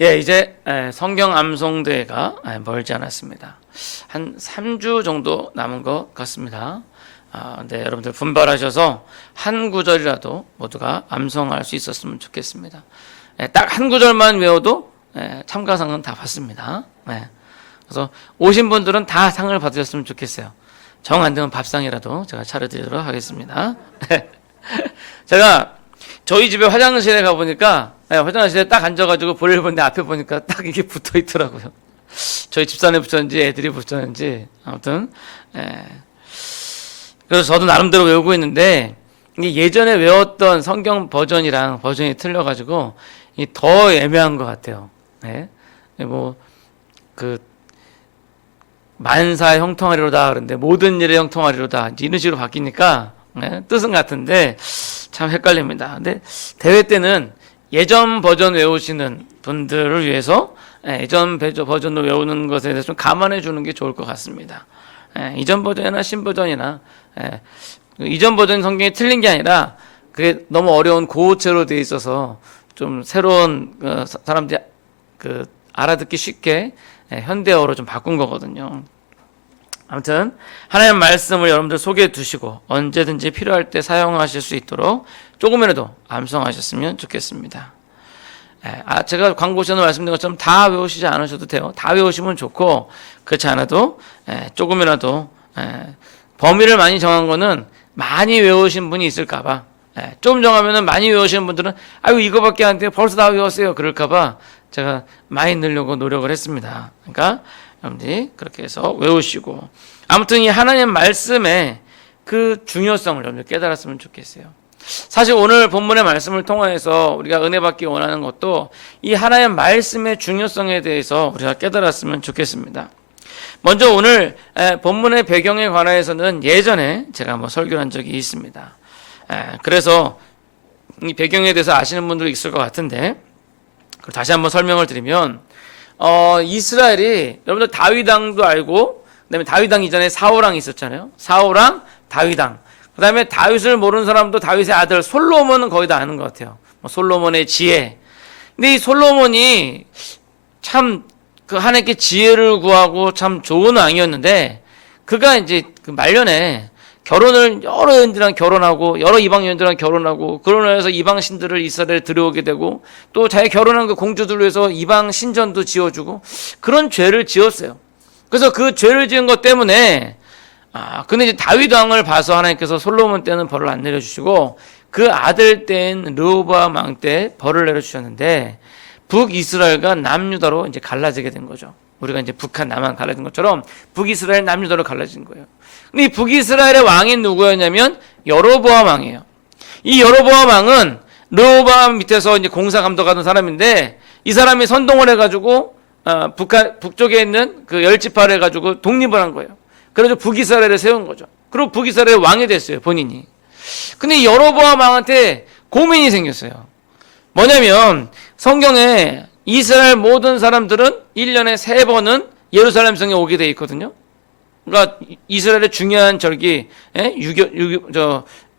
예, 이제 성경 암송대회가 멀지 않았습니다. 한 3주 정도 남은 것 같습니다. 네, 여러분들 분발하셔서 한 구절이라도 모두가 암송할 수 있었으면 좋겠습니다. 딱 한 구절만 외워도 참가상은 다 받습니다. 그래서 오신 분들은 다 상을 받으셨으면 좋겠어요. 정 안 되면 밥상이라도 제가 차려드리도록 하겠습니다. 제가 저희 집에 화장실에 가보니까 화장실에 딱 앉아가지고 볼일 보는데 앞에 보니까 딱 이게 붙어 있더라고요. 저희 집사람이 붙였는지 애들이 붙였는지 아무튼 그래서 저도 나름대로 외우고 있는데 이게 예전에 외웠던 성경 버전이랑 버전이 틀려가지고 더 애매한 것 같아요. 뭐그 만사 형통하리로다 그런데 모든 일에 형통하리로다 이런 식으로 바뀌니까 뜻은 같은데 참 헷갈립니다. 근데 대회 때는 예전 버전 외우시는 분들을 위해서 예전 버전으로 외우는 것에 대해서 좀 감안해 주는 게 좋을 것 같습니다. 이전 버전이나 신버전이나 이전 버전 성경이 틀린 게 아니라 그게 너무 어려운 고어체로 되어 있어서 좀 새로운 사람들이 알아듣기 쉽게 현대어로 좀 바꾼 거거든요. 아무튼 하나님의 말씀을 여러분들 속에 두시고 언제든지 필요할 때 사용하실 수 있도록 조금이라도 암송하셨으면 좋겠습니다. 제가 광고 전에 말씀드린 것처럼 다 외우시지 않으셔도 돼요. 다 외우시면 좋고 그렇지 않아도 조금이라도 범위를 많이 정한 거는 많이 외우신 분이 있을까봐 좀 정하면은 많이 외우시는 분들은 아유 이거밖에 안 돼요 벌써 다 외웠어요 그럴까봐 제가 많이 넣으려고 노력을 했습니다. 그러니까 여러분들이 그렇게 해서 외우시고 아무튼 이 하나님 말씀의 그 중요성을 여러분들 깨달았으면 좋겠어요. 사실 오늘 본문의 말씀을 통해서 우리가 은혜 받기 원하는 것도 이 하나님 말씀의 중요성에 대해서 우리가 깨달았으면 좋겠습니다. 먼저 오늘 본문의 배경에 관해서는 예전에 제가 한번 설교를 한 적이 있습니다. 그래서 이 배경에 대해서 아시는 분들이 있을 것 같은데 다시 한번 설명을 드리면 이스라엘이 여러분들 다윗왕도 알고 그다음에 다윗왕 이전에 사울왕이 있었잖아요. 사울왕, 다윗왕. 그다음에 다윗을 모르는 사람도 다윗의 아들 솔로몬은 거의 다 아는 것 같아요. 솔로몬의 지혜. 근데 이 솔로몬이 참 그 하나님께 지혜를 구하고 참 좋은 왕이었는데 그가 이제 그 말년에 결혼을 여러 여인들이랑 결혼하고 여러 이방 여인들이랑 결혼하고 그러고 해서 이방 신들을 이스라엘에 들여오게 되고 또 자기 결혼한 그 공주들을 위해서 이방 신전도 지어주고 그런 죄를 지었어요. 그래서 그 죄를 지은 것 때문에 근데 이제 다윗 왕을 봐서 하나님께서 솔로몬 때는 벌을 안 내려주시고 그 아들 때인 르호보암 왕 때 벌을 내려주셨는데 북이스라엘과 남유다로 이제 갈라지게 된 거죠. 우리가 이제 북한 남한 갈라진 것처럼 북이스라엘 남유다로 갈라진 거예요. 근데 이 북이스라엘의 왕이 누구였냐면 여로보암 왕이에요. 이 여로보암 왕은 르호보암 밑에서 이제 공사 감독하던 사람인데 이 사람이 선동을 해가지고 북쪽에 있는 그 10지파를 해가지고 독립을 한 거예요. 그래서 북이스라엘을 세운 거죠. 그리고 북이스라엘 왕이 됐어요, 본인이. 근데 여로보암 왕한테 고민이 생겼어요. 뭐냐면 성경에 이스라엘 모든 사람들은 1년에 3번은 예루살렘 성에 오게 돼 있거든요. 그러니까 이스라엘의 중요한 절기,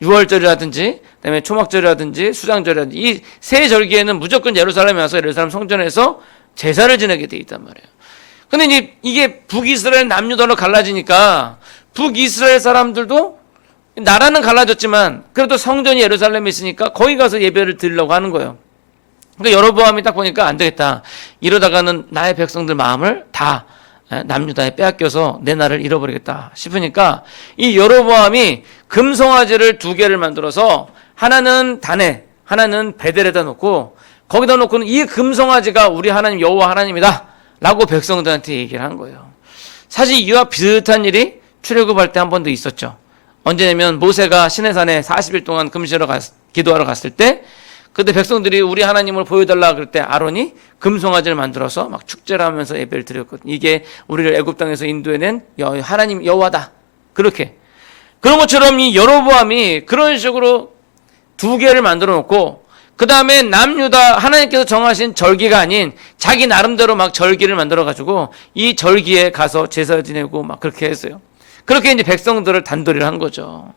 유월절이라든지, 그다음에 초막절이라든지, 수장절이라든지 이 세 절기에는 무조건 예루살렘에 와서 예루살렘 성전에서 제사를 지내게 돼 있단 말이에요. 근데 이제 이게 북이스라엘 남유다로 갈라지니까 북이스라엘 사람들도 나라는 갈라졌지만 그래도 성전이 예루살렘에 있으니까 거기 가서 예배를 드리려고 하는 거예요. 그러니까 여로보암이 딱 보니까 안 되겠다. 이러다가는 나의 백성들 마음을 다 남유다에 빼앗겨서 내 나라를 잃어버리겠다 싶으니까 이 여로보암이 금송아지를 2개를 만들어서 하나는 단에 하나는 베델에다 놓고 거기다 놓고는 이 금송아지가 우리 하나님 여호와 하나님이다 라고 백성들한테 얘기를 한 거예요. 사실 이와 비슷한 일이 출애굽할 때 한 번도 있었죠. 언제냐면 모세가 시내산에 40일 동안 기도하러 갔을 때 그때 백성들이 우리 하나님을 보여달라 그럴 때 아론이 금송아지를 만들어서 막 축제를 하면서 예배를 드렸거든요. 이게 우리를 애굽 땅에서 인도해낸 하나님 여호와다. 그렇게 그런 것처럼 이 여로보암이 그런 식으로 2개를 만들어 놓고 그 다음에 남유다 하나님께서 정하신 절기가 아닌 자기 나름대로 막 절기를 만들어 가지고 이 절기에 가서 제사 지내고 막 그렇게 했어요. 그렇게 이제 백성들을 단도리를 한 거죠.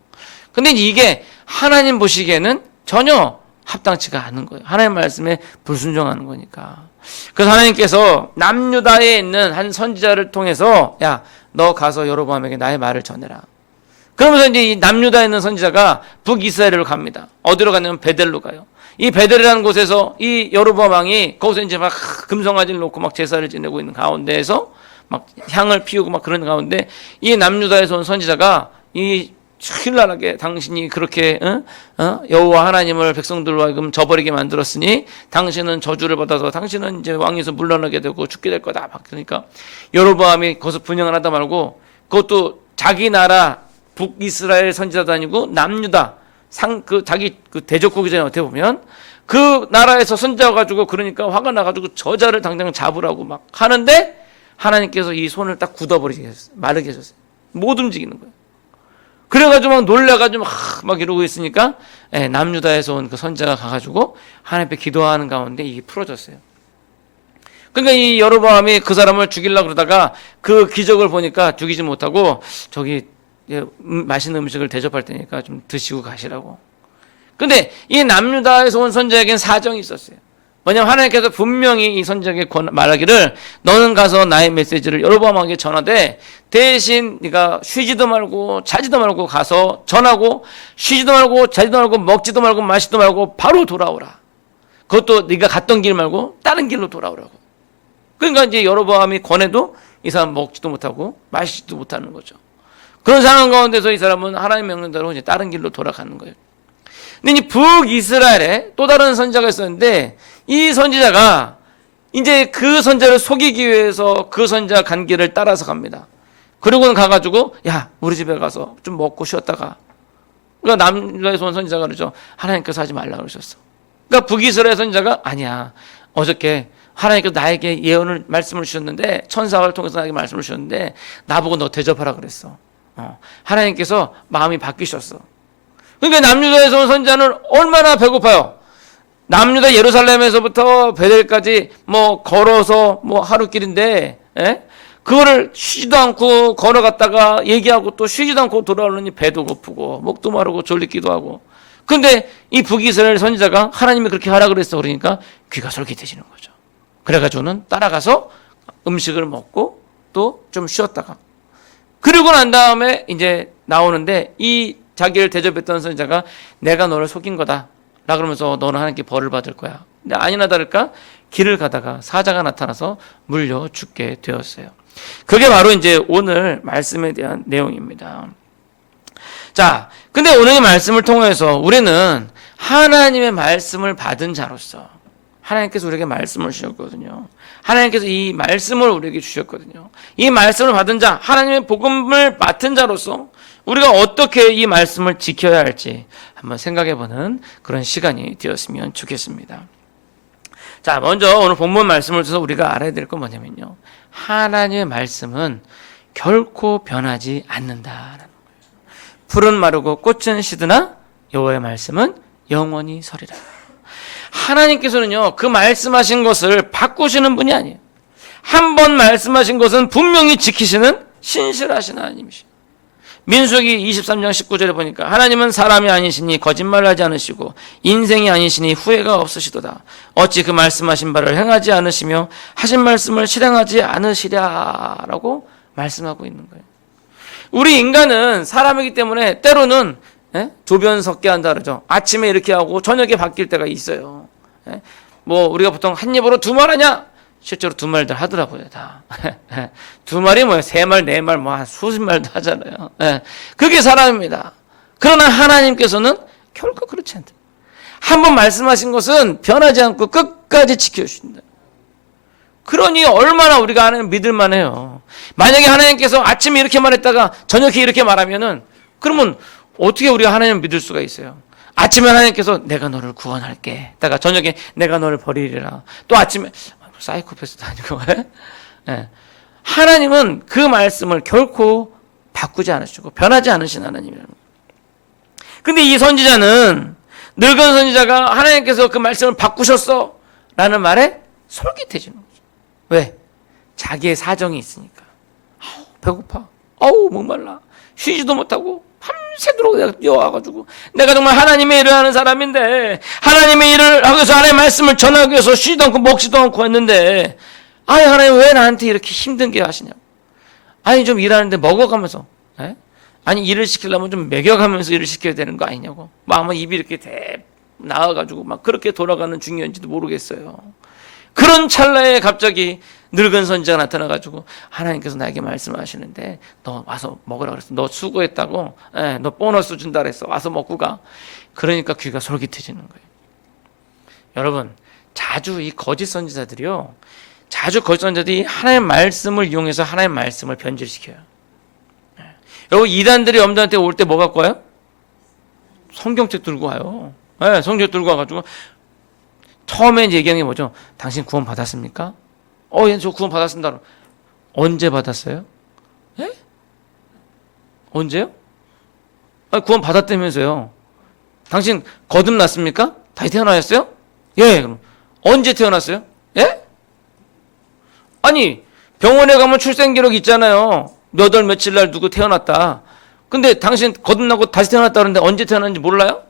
근데 이게 하나님 보시기에는 전혀 합당치가 않은 거예요. 하나님 말씀에 불순종하는 거니까. 그래서 하나님께서 남유다에 있는 한 선지자를 통해서 야, 너 가서 여로보암에게 나의 말을 전해라. 그러면서 이제 이 남유다에 있는 선지자가 북이스라엘로 갑니다. 어디로 가냐면 베델로 가요. 이 베델이라는 곳에서 이 여로보암 왕이 거기서 이제 막 금송아지를 놓고 막 제사를 지내고 있는 가운데에서 막 향을 피우고 막 그런 가운데 이 남유다에서 온 선지자가 이 신랄하게 당신이 그렇게 여호와 하나님을 백성들로 하여금 저버리게 만들었으니 당신은 저주를 받아서 당신은 이제 왕에서 물러나게 되고 죽게 될 거다. 막 그러니까 여로보암이 거기서 분양을 하다 말고 그것도 자기 나라 북이스라엘 선지자도 아니고 남유다 자기 그 대적국이잖아요. 어떻게 보면 그 나라에서 선지자 가지고 그러니까 화가 나가지고 저자를 당장 잡으라고 막 하는데 하나님께서 이 손을 딱 굳어버리게 하셨어요. 마르게 하셨어요. 못 움직이는 거예요. 그래가지고 막 놀래가지고 막 이러고 있으니까 남유다에서 온 그 선지자가 가가지고 하나님 앞에 기도하는 가운데 이게 풀어졌어요. 그러니까 이 여로보암이 그 사람을 죽이려고 그러다가 그 기적을 보니까 죽이지 못하고 저기 맛있는 음식을 대접할 테니까 좀 드시고 가시라고. 근데 이 남유다에서 온 선지자에게는 사정이 있었어요. 왜냐하면 하나님께서 분명히 이 선지자에게 말하기를 너는 가서 나의 메시지를 여로보암에게 전하되 대신 네가 쉬지도 말고 자지도 말고 가서 전하고 쉬지도 말고 자지도 말고 먹지도 말고 마시지도 말고 바로 돌아오라. 그것도 네가 갔던 길 말고 다른 길로 돌아오라고. 그러니까 이제 여로보암이 권해도 이 사람 먹지도 못하고 마시지도 못하는 거죠. 그런 상황 가운데서 이 사람은 하나님 명령대로 이제 다른 길로 돌아가는 거예요. 근데 이 북이스라엘에 또 다른 선지자가 있었는데 이 선지자가 이제 그 선지자를 속이기 위해서 그 선지자 간 길을 따라서 갑니다. 그리고는 가가지고 야 우리 집에 가서 좀 먹고 쉬었다가 그러니까 남유다에서 온 선지자가 그러죠. 하나님께서 하지 말라고 그러셨어. 그러니까 북이스라엘 선지자가 아니야. 어저께 하나님께서 나에게 예언을 말씀을 주셨는데 천사를 통해서 나에게 말씀을 주셨는데 나보고 너 대접하라 그랬어. 하나님께서 마음이 바뀌셨어. 그러니까 남유다에서 온 선지자는 얼마나 배고파요. 남유다 예루살렘에서부터 베델까지 뭐 걸어서 뭐 하루길인데 그거를 쉬지도 않고 걸어갔다가 얘기하고 또 쉬지도 않고 돌아오느니 배도 고프고 목도 마르고 졸리기도 하고. 근데 이 북이스라엘 선지자가 하나님이 그렇게 하라 그랬어. 그러니까 귀가 솔깃해지는 거죠. 그래가지고는 따라가서 음식을 먹고 또 좀 쉬었다가 그리고 난 다음에 이제 나오는데 이 자기를 대접했던 선지자가 내가 너를 속인 거다 라 그러면서 너는 하나님께 벌을 받을 거야. 근데 아니나 다를까 길을 가다가 사자가 나타나서 물려 죽게 되었어요. 그게 바로 이제 오늘 말씀에 대한 내용입니다. 자, 근데 오늘 이 말씀을 통해서 우리는 하나님의 말씀을 받은 자로서 하나님께서 우리에게 말씀을 주셨거든요. 하나님께서 이 말씀을 우리에게 주셨거든요. 이 말씀을 받은 자, 하나님의 복음을 맡은 자로서 우리가 어떻게 이 말씀을 지켜야 할지 한번 생각해보는 그런 시간이 되었으면 좋겠습니다. 자, 먼저 오늘 본문 말씀을 통해서 우리가 알아야 될 건 뭐냐면요. 하나님의 말씀은 결코 변하지 않는다라는 거예요. 풀은 마르고 꽃은 시드나 여호와의 말씀은 영원히 서리라. 하나님께서는요, 그 말씀하신 것을 바꾸시는 분이 아니에요. 한 번 말씀하신 것은 분명히 지키시는 신실하신 하나님이시죠. 민수기 23장 19절에 보니까 하나님은 사람이 아니시니 거짓말하지 않으시고 인생이 아니시니 후회가 없으시도다. 어찌 그 말씀하신 바를 행하지 않으시며 하신 말씀을 실행하지 않으시랴라고 말씀하고 있는 거예요. 우리 인간은 사람이기 때문에 때로는 조변 섞게 한다 그러죠. 아침에 이렇게 하고 저녁에 바뀔 때가 있어요. 뭐 우리가 보통 한 입으로 두 말 하냐? 실제로 두 말들 하더라고요, 다. 두 말이 뭐예요? 세 말, 네 말, 뭐 한 수십 말도 하잖아요. 그게 사람입니다. 그러나 하나님께서는 결코 그렇지 않다. 한 번 말씀하신 것은 변하지 않고 끝까지 지켜주신다. 그러니 얼마나 우리가 하나님 믿을만 해요. 만약에 하나님께서 아침에 이렇게 말했다가 저녁에 이렇게 말하면은 그러면 어떻게 우리가 하나님을 믿을 수가 있어요? 아침에 하나님께서 내가 너를 구원할게. 다가 저녁에 내가 너를 버리리라. 또 아침에 사이코패스도 아니고 하나님은 그 말씀을 결코 바꾸지 않으시고 변하지 않으신 하나님이라는 거예요. 근데 이 선지자는 늙은 선지자가 하나님께서 그 말씀을 바꾸셨어 라는 말에 솔깃해지는 거죠. 왜? 자기의 사정이 있으니까. 아우 배고파. 아우 목말라. 쉬지도 못하고 밤새도록 내가 뛰어와가지고 내가 정말 하나님의 일을 하는 사람인데 하나님의 일을 하기 위해서 하나님의 말씀을 전하기 위해서 쉬지도 않고 먹지도 않고 했는데 아니 하나님 왜 나한테 이렇게 힘든 게 하시냐고. 아니 좀 일하는데 먹어가면서 아니 일을 시키려면 좀 먹여가면서 일을 시켜야 되는 거 아니냐고. 막 아마 입이 이렇게 나와가지고 막 그렇게 돌아가는 중요한지도 모르겠어요. 그런 찰나에 갑자기 늙은 선지자가 나타나가지고 하나님께서 나에게 말씀하시는데 너 와서 먹으라 그랬어. 너 수고했다고. 너 보너스 준다 그랬어. 와서 먹고 가. 그러니까 귀가 솔깃해지는 거예요. 여러분 자주 이 거짓 선지자들이요. 자주 거짓 선지자들이 하나님의 말씀을 이용해서 하나님의 말씀을 변질시켜요. 여러분 이단들이 여러분들한테 올 때 뭐 갖고 와요? 성경책 들고 와요. 성경 들고 와가지고 처음에 이제 얘기하는 게 뭐죠? 당신 구원 받았습니까? 예, 저 구원 받았습니다. 언제 받았어요? 예? 언제요? 구원 받았다면서요. 당신 거듭났습니까? 다시 태어나셨어요? 예. 그럼 언제 태어났어요? 예? 아니 병원에 가면 출생기록 있잖아요. 몇 월 며칠 날 누구 태어났다. 근데 당신 거듭나고 다시 태어났다 그러는데 언제 태어났는지 몰라요?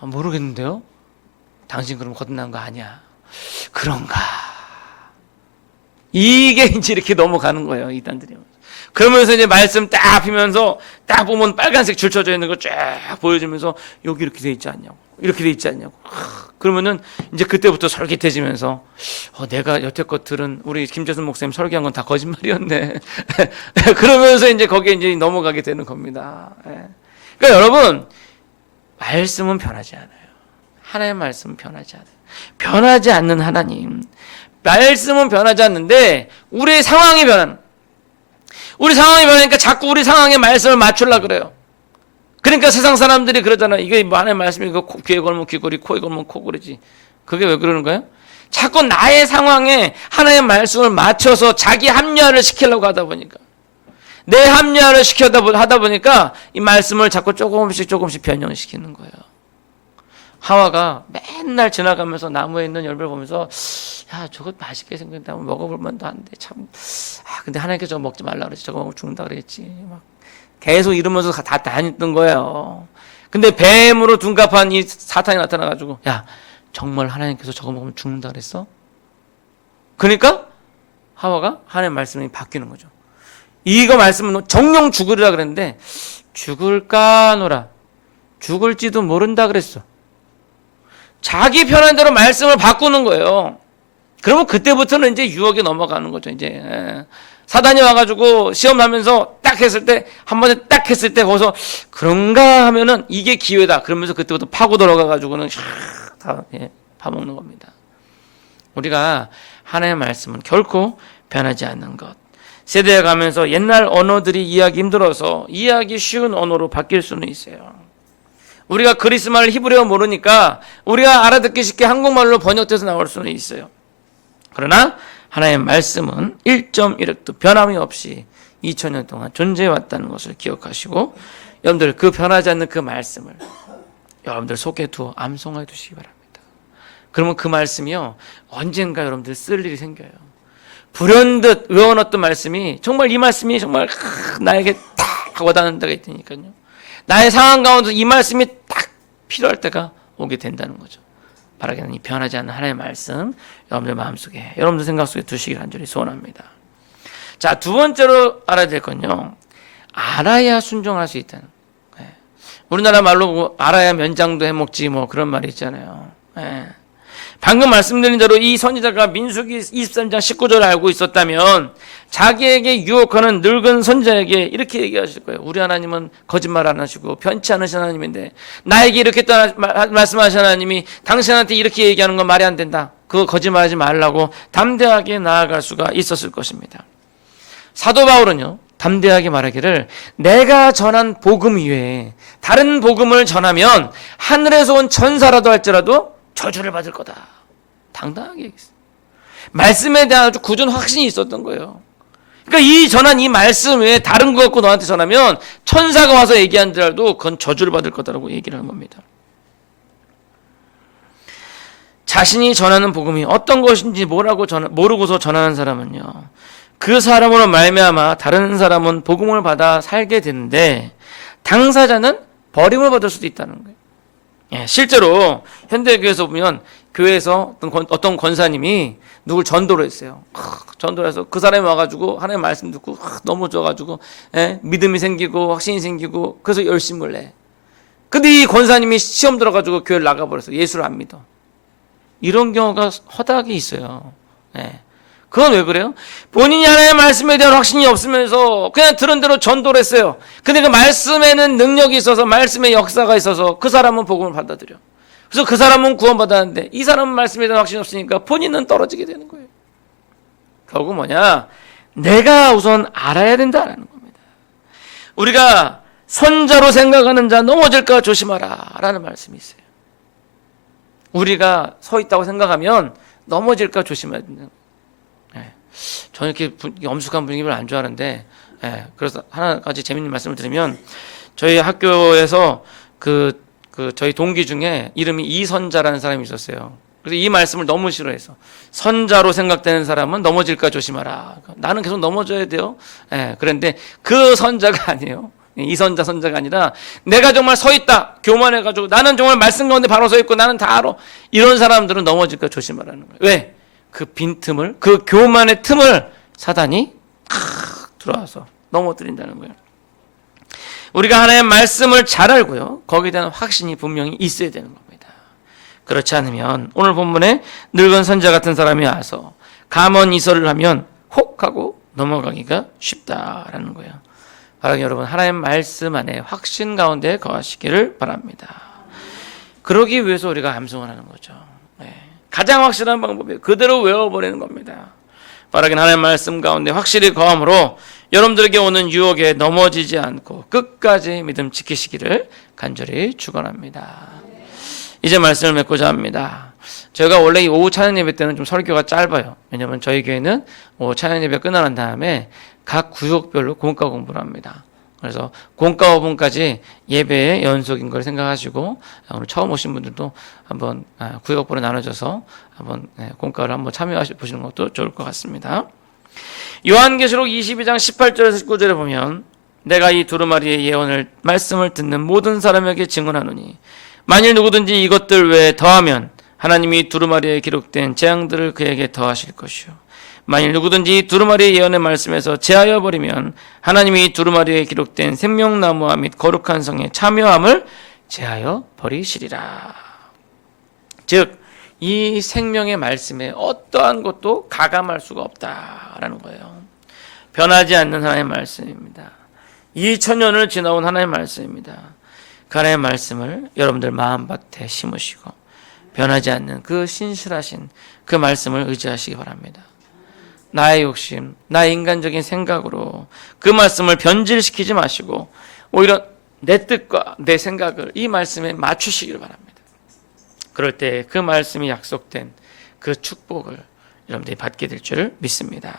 모르겠는데요. 당신 그럼 거듭난 거 아니야. 그런가. 이게 이제 이렇게 넘어가는 거예요. 이단들이. 그러면서 이제 말씀 딱 피면서 딱 보면 빨간색 줄 쳐져 있는 거 쫙 보여주면서 여기 이렇게 돼 있지 않냐고. 이렇게 돼 있지 않냐고. 그러면은 이제 그때부터 솔깃해지면서 내가 여태껏 들은 우리 김재순 목사님 설교한 건 다 거짓말이었네. 그러면서 이제 거기에 이제 넘어가게 되는 겁니다. 그러니까 여러분 말씀은 변하지 않아요. 하나님의 말씀은 변하지 않아요. 변하지 않는 하나님. 말씀은 변하지 않는데 우리의 상황이 변하는. 우리 상황이 변하니까 자꾸 우리 상황에 말씀을 맞추려고 그래요. 그러니까 세상 사람들이 그러잖아요. 이게 뭐 하나님의 말씀이 이거 귀에 걸면 귀걸이, 코에 걸면 코걸이지. 그게 왜 그러는 거예요? 자꾸 나의 상황에 하나님의 말씀을 맞춰서 자기 합리화를 시키려고 하다 보니까 내 합리화를 하다 보니까 이 말씀을 자꾸 조금씩 변형시키는 거예요. 하와가 맨날 지나가면서 나무에 있는 열매를 보면서 야 저거 맛있게 생겼는데 한번 먹어볼 만도 한데 참 근데 하나님께서 저거 먹지 말라 그랬지. 저거 먹으면 죽는다 그랬지. 막 계속 이러면서 다 다녔던 거예요. 근데 뱀으로 둔갑한 이 사탄이 나타나가지고 야 정말 하나님께서 저거 먹으면 죽는다 그랬어? 그러니까 하와가 하나님의 말씀이 바뀌는 거죠. 이거 말씀은 정령 죽으리라 그랬는데 죽을까 노라 죽을지도 모른다 그랬어. 자기 편한 대로 말씀을 바꾸는 거예요. 그러면 그때부터는 이제 유혹에 넘어가는 거죠. 이제 사단이 와가지고 시험하면서 딱 했을 때 한 번에 딱 했을 때 거기서 그런가 하면은 이게 기회다. 그러면서 그때부터 파고 들어가가지고는 다 파먹는 겁니다. 우리가 하나님의 말씀은 결코 변하지 않는 것. 세대에 가면서 옛날 언어들이 이해하기 힘들어서 이해하기 쉬운 언어로 바뀔 수는 있어요. 우리가 그리스말 히브리어 모르니까 우리가 알아듣기 쉽게 한국말로 번역돼서 나올 수는 있어요. 그러나 하나님의 말씀은 1.1획도 변함이 없이 2000년 동안 존재해왔다는 것을 기억하시고 여러분들 그 변하지 않는 그 말씀을 여러분들 속에 두어 암송해 두시기 바랍니다. 그러면 그 말씀이요 언젠가 여러분들 쓸 일이 생겨요. 불현듯 외워놨던 말씀이 정말 이 말씀이 정말 나에게 딱 와닿는 데가 있다니까요. 나의 상황 가운데 이 말씀이 딱 필요할 때가 오게 된다는 거죠. 바라기는 이 변하지 않는 하나님의 말씀 여러분들 마음속에 여러분들 생각 속에 두시길 간절히 소원합니다. 자, 두 번째로 알아야 될 건요. 알아야 순종할 수 있다는 거예요. 우리나라 말로 뭐 알아야 면장도 해먹지 뭐 그런 말이 있잖아요. 방금 말씀드린 대로 이 선지자가 민수기 23장 19절을 알고 있었다면 자기에게 유혹하는 늙은 선지자에게 이렇게 얘기하실 거예요. 우리 하나님은 거짓말 안 하시고 변치 않으신 하나님인데 나에게 이렇게 말씀하신 하나님이 당신한테 이렇게 얘기하는 건 말이 안 된다. 그거 거짓말하지 말라고 담대하게 나아갈 수가 있었을 것입니다. 사도 바울은요. 담대하게 말하기를 내가 전한 복음 이외에 다른 복음을 전하면 하늘에서 온 천사라도 할지라도 저주를 받을 거다. 당당하게 얘기했어요. 말씀에 대한 아주 굳은 확신이 있었던 거예요. 그러니까 이 전한 이 말씀 외에 다른 거 갖고 너한테 전하면 천사가 와서 얘기한다라도 그건 저주를 받을 거다라고 얘기를 한 겁니다. 자신이 전하는 복음이 어떤 것인지 모르고서 전하는 사람은요. 그 사람으로 말미암아 다른 사람은 복음을 받아 살게 되는데 당사자는 버림을 받을 수도 있다는 거예요. 예, 실제로 현대교회에서 보면 교회에서 어떤 권사님이 누굴 전도를 했어요. 전도를 해서 그 사람이 와가지고 하나님의 말씀 듣고 너무 좋아가지고 믿음이 생기고 확신이 생기고 그래서 열심을 내. 근데 이 권사님이 시험 들어가지고 교회를 나가버렸어. 예수를 안 믿어. 이런 경우가 허다하게 있어요. 예. 그건 왜 그래요? 본인이 하나님의 말씀에 대한 확신이 없으면서 그냥 들은 대로 전도를 했어요. 근데 그 말씀에는 능력이 있어서 말씀의 역사가 있어서 그 사람은 복음을 받아들여. 그래서 그 사람은 구원받았는데 이 사람은 말씀에 대한 확신이 없으니까 본인은 떨어지게 되는 거예요. 결국 뭐냐? 내가 우선 알아야 된다는 겁니다. 우리가 선자로 생각하는 자 넘어질까 조심하라 라는 말씀이 있어요. 우리가 서 있다고 생각하면 넘어질까 조심해야 된다. 저는 이렇게 엄숙한 분위기를 안 좋아하는데, 그래서 하나까지 재밌는 말씀을 드리면, 저희 학교에서 저희 동기 중에 이름이 이선자라는 사람이 있었어요. 그래서 이 말씀을 너무 싫어해서, 선자로 생각되는 사람은 넘어질까 조심하라. 나는 계속 넘어져야 돼요. 그런데 그 선자가 아니에요. 이선자 선자가 아니라 내가 정말 서 있다 교만해가지고 나는 정말 말씀 가운데 바로 서 있고 나는 다 알아. 이런 사람들은 넘어질까 조심하라는 거예요. 왜? 그 빈틈을, 그 교만의 틈을 사단이 들어와서 넘어뜨린다는 거예요. 우리가 하나님의 말씀을 잘 알고요, 거기에 대한 확신이 분명히 있어야 되는 겁니다. 그렇지 않으면 오늘 본문에 늙은 선자 같은 사람이 와서 감언 이설을 하면 혹 하고 넘어가기가 쉽다라는 거예요. 바로 여러분, 하나님의 말씀 안에 확신 가운데 거하시기를 바랍니다. 그러기 위해서 우리가 암송을 하는 거죠. 가장 확실한 방법이 그대로 외워버리는 겁니다. 바라긴 하나님의 말씀 가운데 확실히 거함으로 여러분들에게 오는 유혹에 넘어지지 않고 끝까지 믿음 지키시기를 간절히 축원합니다. 이제 말씀을 맺고자 합니다. 저희가 원래 이 오후 찬양 예배 때는 좀 설교가 짧아요. 왜냐하면 저희 교회는 오후 찬양 예배 끝난 다음에 각 구역별로 공과 공부를 합니다. 그래서 공과 5분까지 예배의 연속인 걸 생각하시고 오늘 처음 오신 분들도 한번 구역별로 나눠져서 한번 공과를 한번 참여해 보시는 것도 좋을 것 같습니다. 요한계시록 22장 18절에서 19절에 보면 내가 이 두루마리의 예언을 말씀을 듣는 모든 사람에게 증언하노니 만일 누구든지 이것들 외에 더하면 하나님이 두루마리에 기록된 재앙들을 그에게 더하실 것이요 만일 누구든지 두루마리의 예언의 말씀에서 제하여 버리면 하나님이 두루마리에 기록된 생명나무와 및 거룩한 성에 참여함을 제하여 버리시리라. 즉 이 생명의 말씀에 어떠한 것도 가감할 수가 없다라는 거예요. 변하지 않는 하나님의 말씀입니다. 2000년을 지나온 하나님의 말씀입니다. 그 하나님의 말씀을 여러분들 마음밭에 심으시고 변하지 않는 그 신실하신 그 말씀을 의지하시기 바랍니다. 나의 욕심, 나의 인간적인 생각으로 그 말씀을 변질시키지 마시고 오히려 내 뜻과 내 생각을 이 말씀에 맞추시기를 바랍니다. 그럴 때 그 말씀이 약속된 그 축복을 여러분들이 받게 될 줄 믿습니다.